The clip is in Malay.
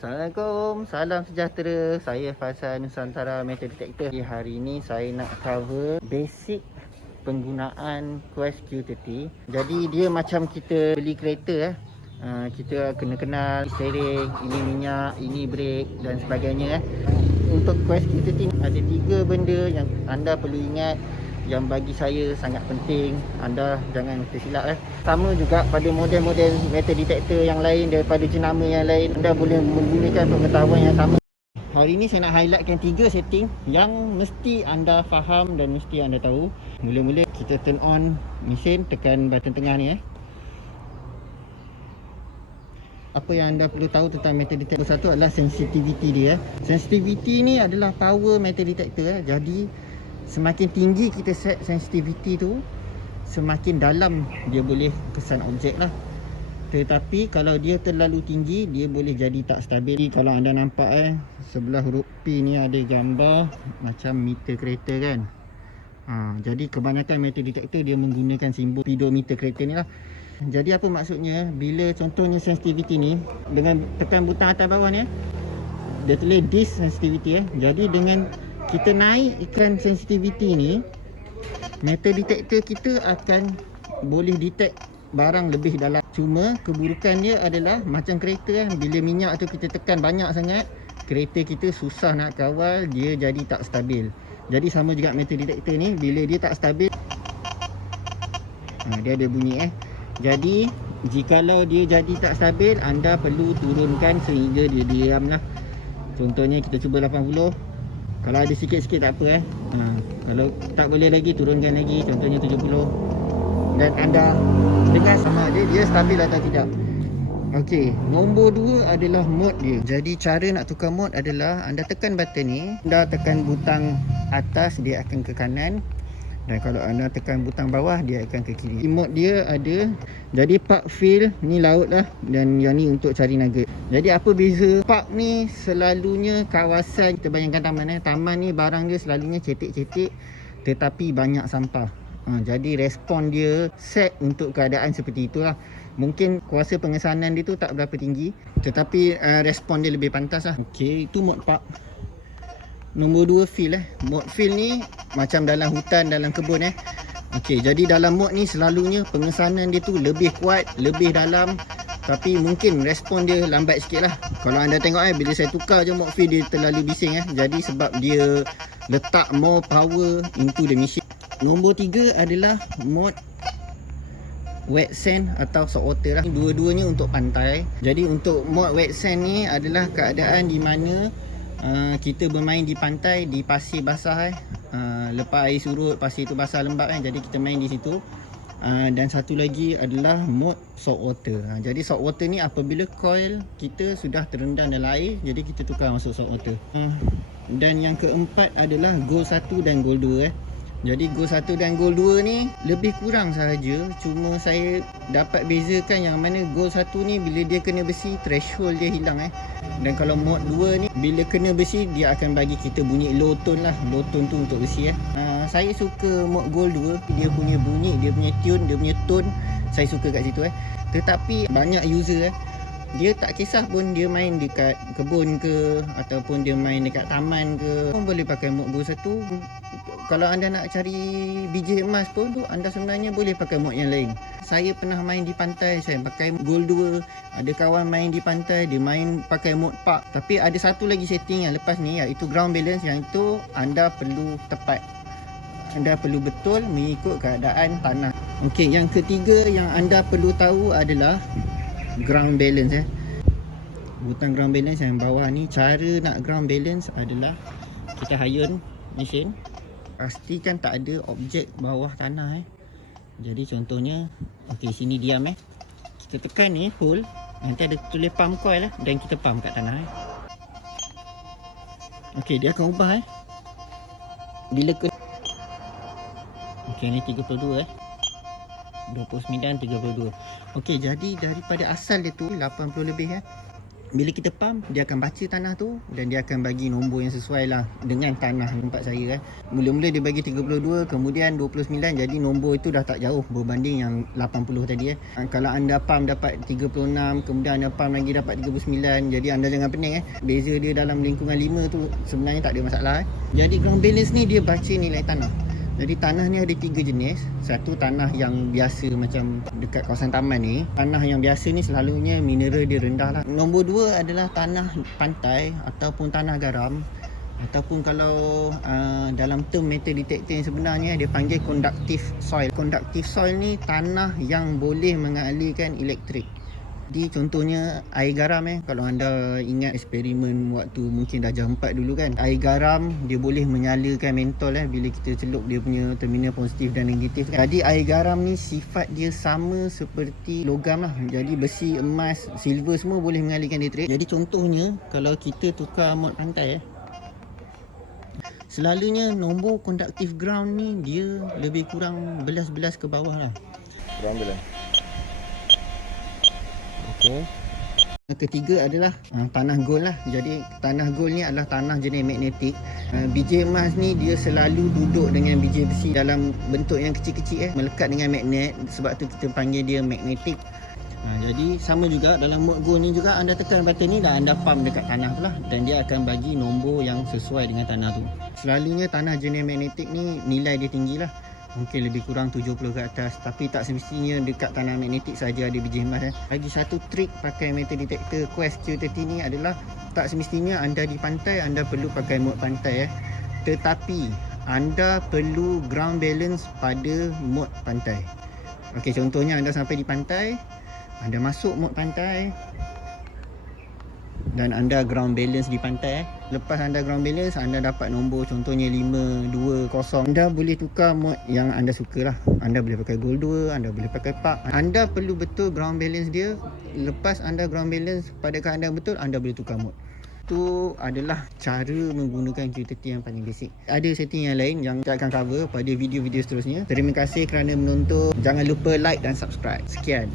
Assalamualaikum, salam sejahtera. Saya Faizal Nusantara Metal Detector. Hari ini saya nak cover basic penggunaan Quest Q30. Jadi dia macam kita beli kereta kita kena kenal steering, ini minyak, ini brake dan sebagainya. Untuk Quest Q30 ada 3 benda yang anda perlu ingat, yang bagi saya sangat penting. Anda jangan tersilap. Sama juga pada model-model metal detector yang lain daripada jenama yang lain, anda boleh menggunakan pengetahuan yang sama. Hari ini saya nak highlightkan 3 setting yang mesti anda faham dan mesti anda tahu. Mula-mula kita turn on mesin, tekan button tengah ni. Apa yang anda perlu tahu tentang metal detector satu adalah sensitivity dia. Sensitivity ni adalah power metal detector. Jadi semakin tinggi kita set sensitivity tu, semakin dalam dia boleh kesan objek lah. Tetapi kalau dia terlalu tinggi, dia boleh jadi tak stabil. Kalau anda nampak sebelah huruf P ni ada gambar macam meter kereta kan. Jadi kebanyakan metal detector dia menggunakan simbol pedometer kereta ni lah. Jadi apa maksudnya? Bila contohnya sensitivity ni, dengan tekan butang atas bawah ni, dia tulis this sensitivity. Jadi dengan kita naikkan sensitivity ni, metal detector kita akan boleh detect barang lebih dalam. Cuma keburukannya adalah macam kereta bila minyak tu kita tekan banyak sangat, kereta kita susah nak kawal, dia jadi tak stabil. Jadi sama juga metal detector ni, bila dia tak stabil, dia ada bunyi Jadi jikalau dia jadi tak stabil, anda perlu turunkan sehingga dia diam lah. Contohnya kita cuba 80. Kalau ada sikit-sikit tak apa kalau tak boleh lagi, turunkan lagi, contohnya 70. Dan anda dengar sama dia stabil atau tidak. Okey, nombor 2 adalah mode dia. Jadi cara nak tukar mode adalah anda tekan button ni, anda tekan butang atas dia akan ke kanan, dan kalau anda tekan butang bawah dia akan ke kiri. Mode dia ada, jadi park field ni laut lah, dan yang ni untuk cari nugget. Jadi apa beza? Park ni selalunya kawasan, kita bayangkan taman taman ni barang dia selalunya cetek-cetek tetapi banyak sampah. Jadi respon dia set untuk keadaan seperti itulah. Mungkin kuasa pengesanan dia tu tak berapa tinggi, tetapi respon dia lebih pantas lah. Okey, itu mode park. Nombor 2 field Mode field ni macam dalam hutan, dalam kebun Okey, jadi dalam mode ni selalunya pengesanan dia tu lebih kuat, lebih dalam, tapi mungkin respon dia lambat sikit lah. Kalau anda tengok bila saya tukar je mode field, dia terlalu bising Jadi sebab dia letak more power into the machine. Nombor 3 adalah mode wet sand atau salt water lah. Dua-duanya untuk pantai. Jadi untuk mode wet sand ni adalah keadaan di mana kita bermain di pantai, di pasir basah lepas air surut, pasir tu basah lembab jadi kita main di situ. Dan satu lagi adalah mode salt water. Jadi salt water ni apabila coil kita sudah terendam dalam air, jadi kita tukar masuk salt water. Dan yang keempat adalah goal 1 dan goal 2 Jadi goal 1 dan goal 2 ni lebih kurang sahaja. Cuma saya dapat bezakan yang mana goal 1 ni bila dia kena besi, threshold dia hilang Dan kalau mode 2 ni, bila kena besi, dia akan bagi kita bunyi low tone lah. Low tone tu untuk besi Saya suka mode goal 2. Dia punya bunyi, dia punya tune, dia punya tone, saya suka kat situ Tetapi banyak user dia tak kisah pun dia main dekat kebun ke, ataupun dia main dekat taman ke, pun boleh pakai mode goal 1. Kalau anda nak cari biji emas pun tu, anda sebenarnya boleh pakai mode yang lain. Saya pernah main di pantai, saya pakai goal 2. Ada kawan main di pantai, dia main pakai mode park. Tapi ada satu lagi setting yang lepas ni, iaitu ground balance. Yang itu anda perlu tepat, anda perlu betul mengikut keadaan tanah. Okey, yang ketiga yang anda perlu tahu adalah ground balance butang ground balance yang bawah ni. Cara nak ground balance adalah kita hayun mesin, pastikan tak ada objek bawah tanah Jadi contohnya, okey, sini diam kita tekan ni hold, nanti ada tulis pump coil dan kita pump kat tanah Okey, dia akan ubah bila ke. Okey, ni 32 29, 32. Okey, jadi daripada asal dia tu 80 lebih Bila kita pump, dia akan baca tanah tu dan dia akan bagi nombor yang sesuai lah dengan tanah tempat saya. Mula-mula dia bagi 32, kemudian 29, jadi nombor itu dah tak jauh berbanding yang 80 tadi. Kalau anda pump dapat 36, kemudian anda pump lagi dapat 39, jadi anda jangan pening. Beza dia dalam lingkungan 5 tu sebenarnya tak ada masalah. Jadi ground balance ni dia baca nilai tanah. Jadi tanah ni ada 3 jenis. Satu tanah yang biasa macam dekat kawasan taman ni. Tanah yang biasa ni selalunya mineral dia rendah lah. Nombor 2 adalah tanah pantai ataupun tanah garam. Ataupun kalau dalam term metal detector yang sebenarnya dia panggil conductive soil. Conductive soil ni tanah yang boleh mengalirkan elektrik. Jadi contohnya air garam kalau anda ingat eksperimen waktu mungkin dah jam 4 dulu kan. Air garam dia boleh menyalakan mentol bila kita celup dia punya terminal positif dan negatif kan. Jadi air garam ni sifat dia sama seperti logam lah. Jadi besi, emas, silver semua boleh mengalirkan elektrik. Jadi contohnya kalau kita tukar mod pantai selalunya nombor conductive ground ni dia lebih kurang belas-belas ke bawah lah. Ground balance. Okay. Yang ketiga adalah tanah gold lah. Jadi tanah gold ni adalah tanah jenis magnetik. Biji emas ni dia selalu duduk dengan biji besi dalam bentuk yang kecil-kecil melekat dengan magnet. Sebab tu kita panggil dia magnetik. Jadi sama juga dalam mode gold ni juga anda tekan button ni dan anda pump dekat tanah tu lah. Dan dia akan bagi nombor yang sesuai dengan tanah tu. Selalunya tanah jenis magnetik ni nilai dia tinggi lah. Mungkin lebih kurang 70 ke atas. Tapi tak semestinya dekat tanah magnetik saja ada biji emas. Lagi satu trik pakai metal detector Quest Q30 ni adalah tak semestinya anda di pantai anda perlu pakai mode pantai tetapi anda perlu ground balance pada mode pantai. Okey, contohnya anda sampai di pantai, anda masuk mode pantai dan anda ground balance di pantai. Lepas anda ground balance, anda dapat nombor contohnya 520. Anda boleh tukar mode yang anda suka lah. Anda boleh pakai gold 2, anda boleh pakai park. Anda perlu betul ground balance dia. Lepas anda ground balance pada keadaan betul, anda boleh tukar mode. Itu adalah cara menggunakan Q30 yang paling basic. Ada setting yang lain yang saya akan cover pada video-video seterusnya. Terima kasih kerana menonton. Jangan lupa like dan subscribe. Sekian.